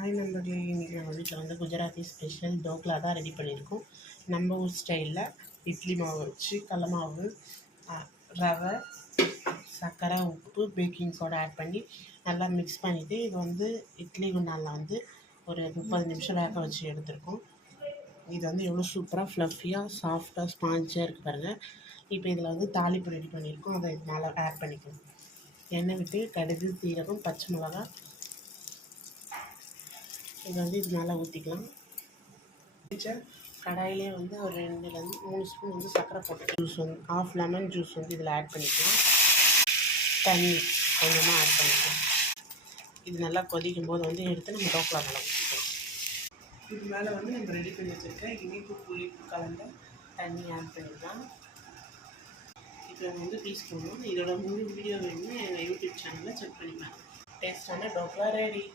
Hi நண்பர்களே, இன்றைக்கி நம்ம வீட்டில் வந்து குஜராத்தி ஸ்பெஷல் டோக்லா தான் ரெடி பண்ணியிருக்கோம். நம்ம ஊர் ஸ்டைலில் இட்லி மாவு வச்சு கடல மாவு, ரவை, சர்க்கரை, உப்பு, பேக்கிங் சோடா ஆட் பண்ணி நல்லா மிக்ஸ் பண்ணிவிட்டு இது வந்து இட்லி குண்டானில் வந்து ஒரு 30 நிமிஷம் வேக வச்சு எடுத்துருக்கோம். இது வந்து எவ்வளோ சூப்பராக ஃப்ளஃபியாக சாஃப்டாக ஸ்பாஞ்சாக இருக்குது பாருங்கள். இப்போ இதில் வந்து தாளிப்பு ரெடி பண்ணியிருக்கோம், அதை இது மேலே ஆட் பண்ணிக்கணும். எண்ணெய் விட்டு கடுகு, சீரகம், பச்சை மிளகா இதை வந்து இது மேலே ஊற்றிக்கலாம். கடாயிலே வந்து ஒரு 2லேருந்து 3 ஸ்பூன் வந்து சர்க்கரை போட்டு ஜூஸ் வந்து ஆஃப் லெமன் ஜூஸ் வந்து இதில் ஆட் பண்ணிக்கலாம். தண்ணி கொஞ்சமாக ஆட் பண்ணிக்கலாம். இது நல்லா கொதிக்கும் போது வந்து எடுத்து நம்ம டோக்லா மேலே ஊற்றிக்கலாம். இது மேலே வந்து நம்ம ரெடி பண்ணி வச்சுருக்கேன் இனிப்பு புளிப்பு கலந்த தண்ணி ஆட் பண்ணிக்கலாம். இப்போ வந்து பீஸ் பண்ணணும். இதோட முழு வீடியோ வேணும்னா எங்கள் யூடியூப் சேனலில் செக் பண்ணிக்கலாம். டேஸ்டான டோக்லா ரெடி.